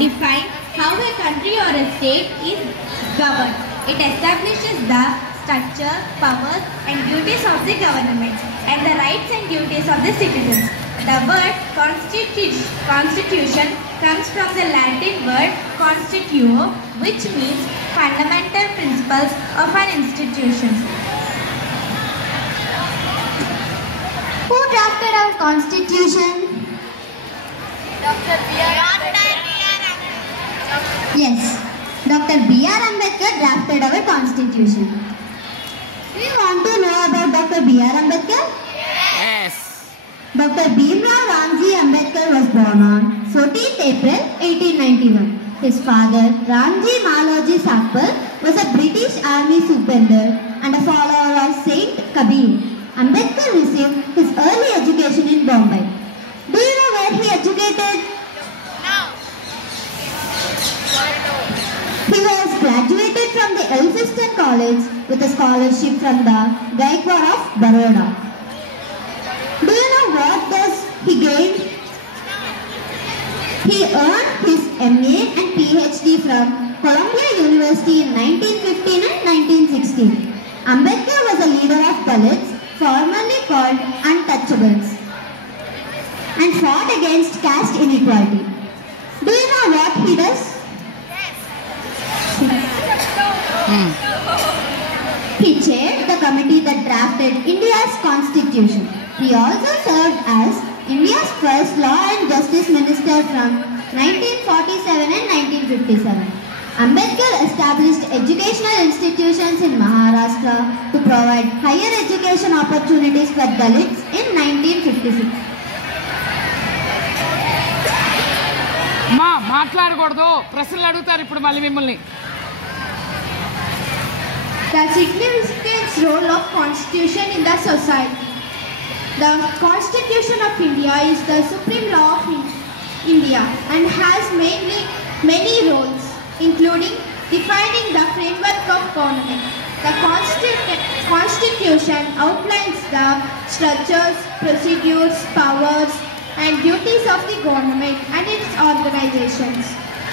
define how a country or a state is governed. It establishes the structure, powers and duties of the government and the rights and duties of the citizens. The word constitution comes from the Latin word constituo, which means fundamental principles of an institution. Who drafted our constitution? Dr. B.R. Yes, Dr. B.R. Ambedkar drafted our constitution. Do you want to know about Dr. B.R. Ambedkar? Yes. Dr. Bhimrao Ramji Ambedkar was born on 14th April 1891. His father, Ramji Maloji Sakpal, was a British Army superintendent and a follower of Saint Kabir. Ambedkar received his early education in Bombay. Do you know where he educated? No. He was graduated from the Elphinstone College with a scholarship from the Gaikwar of Baroda. Do you know what does he gained? He earned his MA and PhD from Columbia University in 1915 and 1916. Ambedkar was a leader of Dalits, formerly called untouchables, and fought against caste inequality. Do you know what he does? He chaired the committee that drafted India's constitution. He also served as India's first law and justice minister from 1947 and 1957. Ambedkar established educational institutions in Maharashtra to provide higher education opportunities for Dalits in 1956. మాట్లాడకూడదు ప్రశ్నలు అడుగుతారు ఇప్పుడు మళ్ళీ మిమ్మల్ని. The significant role of Constitution in the society. The Constitution of India is the supreme law of India and has many roles, including defining the framework of government. The Constitution outlines the structures, procedures, powers and duties of the government and its organizations.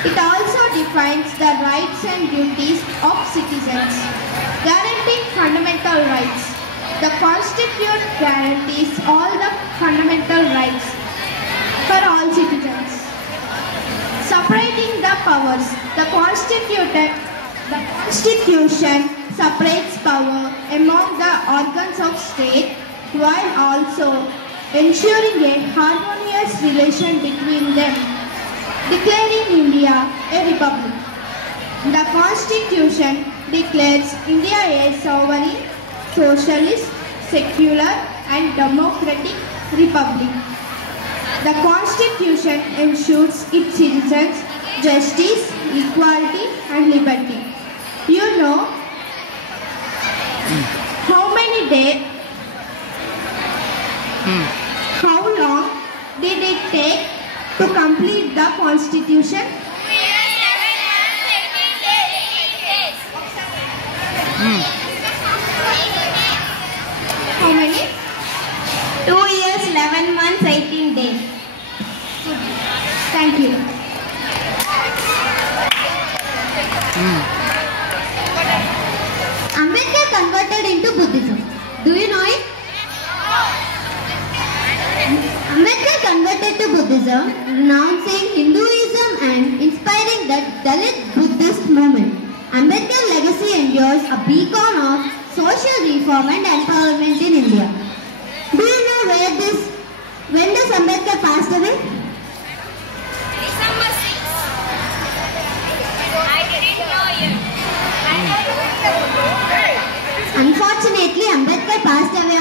It also defines the rights and duties of citizens, guaranteeing fundamental rights. The Constitution guarantees all the fundamental rights for all citizens. Separating the powers. The Constitution separates power among the organs of state while also ensuring a harmonious relation between them, declaring India a republic. The Constitution declares India a sovereign, socialist, secular and democratic republic. The Constitution ensures its citizens justice, equality and liberty. You know how many days, how long did it take to complete the Constitution? 2 years, 11 months, 18 days. How many? 2 years, 11 months, 18 days. Thank you. Ambedkar converted into Buddhism. Do you know it? Ambedkar converted to Buddhism, renouncing Hinduism and inspiring the Dalit Buddhist movement. Ambedkar's legacy endures a beacon of social reform and empowerment in India. Do you know when does Ambedkar passed away? December 6. I didn't know it. Unfortunately, Ambedkar passed away